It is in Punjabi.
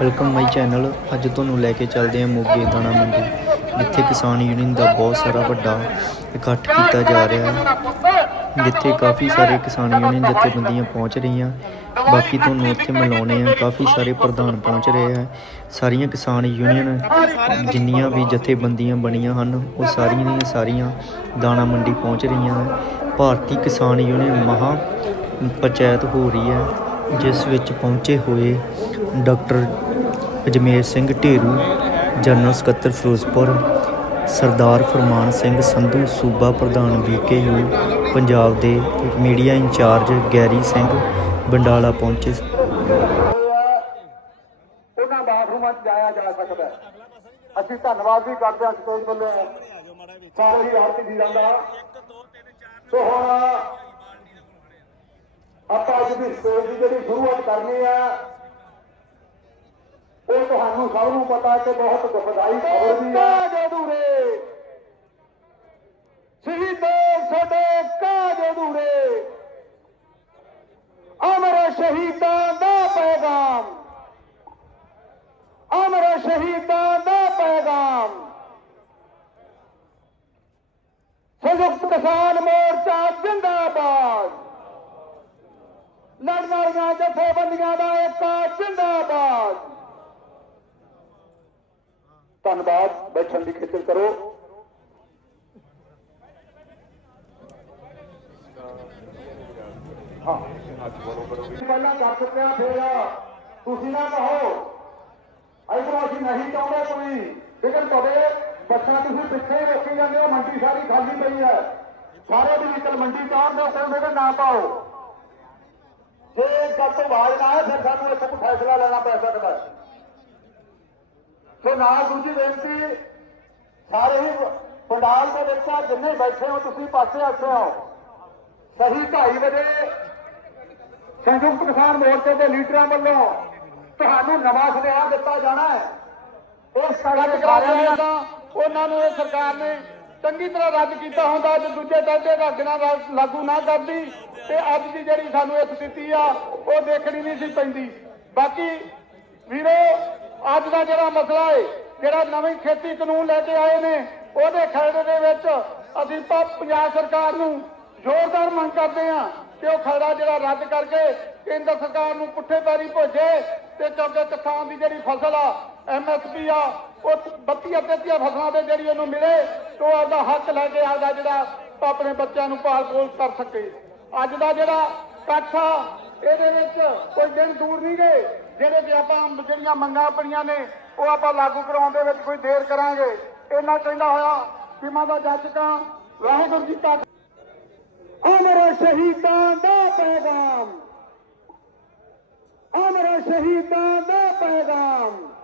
Welcome my channel. ਅੱਜ ਤੁਹਾਨੂੰ ਲੈ ਕੇ ਚੱਲਦੇ ਹਾਂ ਮੋਗੇ ਦਾਣਾ ਮੰਡੀ, ਜਿੱਥੇ ਕਿਸਾਨ ਯੂਨੀਅਨ ਦਾ ਬਹੁਤ ਸਾਰਾ ਵੱਡਾ ਇਕੱਠ ਕੀਤਾ ਜਾ ਰਿਹਾ ਹੈ। ਜਿੱਥੇ ਕਾਫੀ ਸਾਰੇ ਕਿਸਾਨ ਯੂਨੀਅਨ ਜਥੇਬੰਦੀਆਂ ਪਹੁੰਚ ਰਹੀਆਂ। ਬਾਕੀ ਤੁਹਾਨੂੰ ਉੱਥੇ ਮਿਲਾਉਣੇ ਆ ਕਾਫੀ ਸਾਰੇ ਪ੍ਰਧਾਨ ਪਹੁੰਚ ਰਹੇ ਆ ਸਾਰੀਆਂ ਕਿਸਾਨ ਯੂਨੀਅਨ ਜਿੰਨੀਆਂ ਵੀ ਜਥੇਬੰਦੀਆਂ ਬਣੀਆਂ ਹਨ, ਉਹ ਸਾਰੀਆਂ ਦੀਆਂ ਸਾਰੀਆਂ ਦਾਣਾ ਮੰਡੀ ਪਹੁੰਚ ਰਹੀਆਂ ਹੈ। ਭਾਰਤੀ ਕਿਸਾਨ ਯੂਨੀਅਨ ਮਹਾ ਪੰਚਾਇਤ ਹੋ ਰਹੀ ਹੈ, ਜਿਸ ਵਿੱਚ ਪਹੁੰਚੇ ਹੋਏ ਡਾਕਟਰ ਅਜਮੇਰ ਸਿੰਘ ਢੇਰੂ, ਜਨਰਲ ਸਕੱਤਰ ਫਿਰੋਜ਼ਪੁਰ, ਸਰਦਾਰ ਫਰਮਾਨ ਸਿੰਘ ਸੰਧੂ, ਸੂਬਾ ਪ੍ਰਧਾਨ ਬੀਕੇਯੂ ਪੰਜਾਬ ਦੇ media incharge Gary Singh Bandala ਪਹੁੰਚੇ। ਉਹਨਾਂ ਬਾਥਰੂਮਾਂ 'ਚ ਜਾਇਆ ਜਾ ਸਕਦਾ ਅਸੀਂ ਧੰਨਵਾਦ ਵੀ ਕਰਦੇ ਹਾਂ ਸਟੇਜ ਵੱਲੋਂ। ਸਾਰੇ ਆਰਤੀ ਵੀਰਾਂ ਦਾ ਸੋ ਹੁਣ ਆਪਾਂ ਅੱਜ ਦੀ ਸਟੇਜ ਦੀ ਜਿਹੜੀ ਸ਼ੁਰੂਆਤ ਕਰਨੀ ਹੈ ਸਭ ਨੂੰ ਪਤਾ ਹੈ ਕਿ ਬਹੁਤ ਦੁਖਦਾਈ ਖਬਰ ਵੀ ਹੈ। ਜਦੂਰੇ? ਸ਼ਹੀਦੋਂ ਸਾਡੇ ਕਾਜ ਅਧੂਰੇ ਅਮਰ ਸ਼ਹੀਦਾਂ ਦਾ ਪੈਗਾਮ। ਅਮਰ ਸ਼ਹੀਦਾਂ ਦਾ ਪੈਗਾਮ। ਸੰਯੁਕਤ ਕਿਸਾਨ ਮੋਰਚਾ ਜਿੰਦਾਬਾਦ। ਲੜਨ ਵਾਲੀਆਂ ਜਥੇਬੰਦੀਆਂ ਦਾ ਏਕਾ ਜਿੰਦਾਬਾਦ। ਧੰਨਵਾਦ। ਬੈਠਣ ਦੀ ਖੇਚਲ ਕਰੋ। ਹਾਂ। ਪਹਿਲਾਂ ਕਰ ਚੁੱਕਿਆ ਫੇਰ ਤੁਸੀਂ ਨਾ ਕਹੋ। ਅਜਾ ਅਸੀਂ ਨਹੀਂ ਚਾਹੁੰਦੇ ਕੋਈ। ਲੇਕਿਨ ਤੁਹਾਡੇ ਬੱਸਾਂ ਤੁਸੀਂ ਪਿੱਛੇ ਹੀ ਰੋਕੀ ਜਾਂਦੇ ਹੋ। ਮੰਡੀ ਸਾਰੀ ਖਾਲੀ ਪਈ ਹੈ। ਸਾਰੇ ਵਹੀਕਲ ਮੰਡੀ ਚਾੜਦੇ ਹੋ ਕਹਿੰਦੇ ਕਿ ਨਾ ਪਾਓ। ਜੇ ਗੱਲ ਤੋਂ ਬਾਅਦ ਨਾ ਫਿਰ ਸਾਨੂੰ ਇੱਥੇ ਕੋਈ ਫੈਸਲਾ ਲੈਣਾ ਪੈ ਸਕਦਾ। ਸੋ ਨਾਲ ਦੂਜੀ ਬੇਨਤੀ ਸਾਰੇ ਹੀ ਪੰਡਾਲ ਦੇ ਵਿੱਚ ਜਿੰਨੇ ਬੈਠੇ ਹੋ ਤੁਸੀਂ ਪਾਸੇ ਆਸੇ ਹੋ। ਸਹੀ 2:30 ਵਜੇ ਸੰਯੁਕਤ ਕਿਸਾਨ ਮੋਰਚੇ ਦੇ ਲੀਡਰਾਂ ਵੱਲੋਂ ਤੁਹਾਨੂੰ ਨਵਾਂ ਸੁਨੇਹਾ ਦਿੱਤਾ ਜਾਣਾ ਹੈ। ਉਹ ਸੜਕ ਦਾ ਉਹਨਾਂ ਨੂੰ ਇਹ ਸਰਕਾਰ ਨੇ ਚੰਗੀ ਤਰ੍ਹਾਂ ਰੱਦ ਕੀਤਾ ਹੁੰਦਾ ਜੇ ਦੂਜੇ ਦਰਜੇ ਦਾ ਦਿਨਾਂ ਦਾ ਲਾਗੂ ਨਾ ਕਰਦੀ ਤੇ ਅੱਜ ਦੀ ਜਿਹੜੀ ਸਾਨੂੰ ਇਹ ਸਥਿਤੀ ਆ ਉਹ ਦੇਖਣੀ ਨਹੀਂ ਸੀ ਪੈਂਦੀ। ਬਾਕੀ ਵੀਰੋ, ਅੱਜ ਦਾ ਜਿਹੜਾ ਮਸਲਾ ਹੈ ਜਿਹੜਾ ਨਵੇਂ ਖੇਤੀ ਕਾਨੂੰਨ ਲੈ ਕੇ ਆਏ ਨੇ, ਉਹਦੇ ਖਰੜੇ ਦੇ ਵਿੱਚ ਅਸੀਂ ਪੰਜਾਬ ਸਰਕਾਰ ਨੂੰ ਜ਼ੋਰਦਾਰ ਮੰਗ ਕਰਦੇ ਹਾਂ ਕਿ ਉਹ ਖਰੜਾ ਜਿਹੜਾ ਰੱਦ ਕਰਕੇ ਕੇਂਦਰ ਸਰਕਾਰ ਨੂੰ ਪੁੱਠੇ ਪੈਰੀ ਭੇਜੇ ਤੇ ਕਿਉਂਕਿ ਕਿਸਾਨ ਦੀ ਜਿਹੜੀ ਫਸਲ ਆ ਐਮਐਸਪੀ ਆ, ਉਹ 32 33 ਫਸਲਾਂ ਤੇ ਜਿਹੜੀ ਉਹਨੂੰ ਮਿਲੇ, ਤੇ ਉਹ ਆਪਦਾ ਹੱਕ ਲੈ ਕੇ ਆਪਦਾ ਜਿਹੜਾ ਆਪਣੇ ਬੱਚਿਆਂ ਨੂੰ ਪਾਲ ਪੋਲ ਕਰ ਸਕੇ। ਅੱਜ ਦਾ ਜਿਹੜਾ ਇਕੱਠ ਆ, ਇਹਦੇ ਵਿੱਚ ਕੋਈ ਦਿਨ ਦੂਰ ਨਹੀਂ ਗਏ। ਜਿਹੜੇ ਵੀ ਆਪਾਂ ਜਿਹੜੀਆਂ ਮੰਗਾਂ ਆਪਣੀਆਂ ਨੇ, ਉਹ ਆਪਾਂ ਲਾਗੂ ਕਰਾਉਣ ਦੇ ਵਿੱਚ ਕੋਈ ਦੇਰ ਕਰਾਂਗੇ। ਇਹਨਾਂ ਕਹਿੰਦਾ ਹੋਇਆ ਕਿ ਸੀਮਾ ਦਾ ਜੱਜਕਾਂ ਵਾਹਿਗੁਰੂ ਜੀ ਕਾ ਅਮਰ ਸ਼ਹੀਦਾਂ ਦਾ ਪੈਗਾਮ। ਅਮਰ ਸ਼ਹੀਦਾਂ ਦਾ ਪੈਗਾਮ।